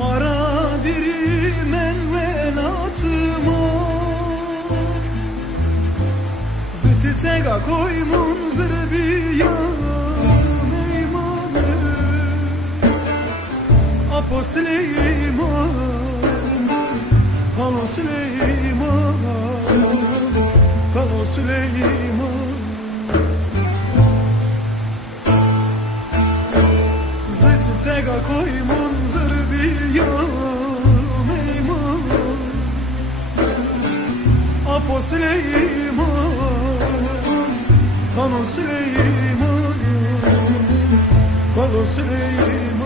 Mara diri men venatıma Zıtı tega koymun zırbiya meymanı Apo Süleyman Kalo Süleyman Kalo Süleyman Zıtı tega koymun zırbiya meyman Apo Süleyman Kalo Süleyman Kalo Süleyman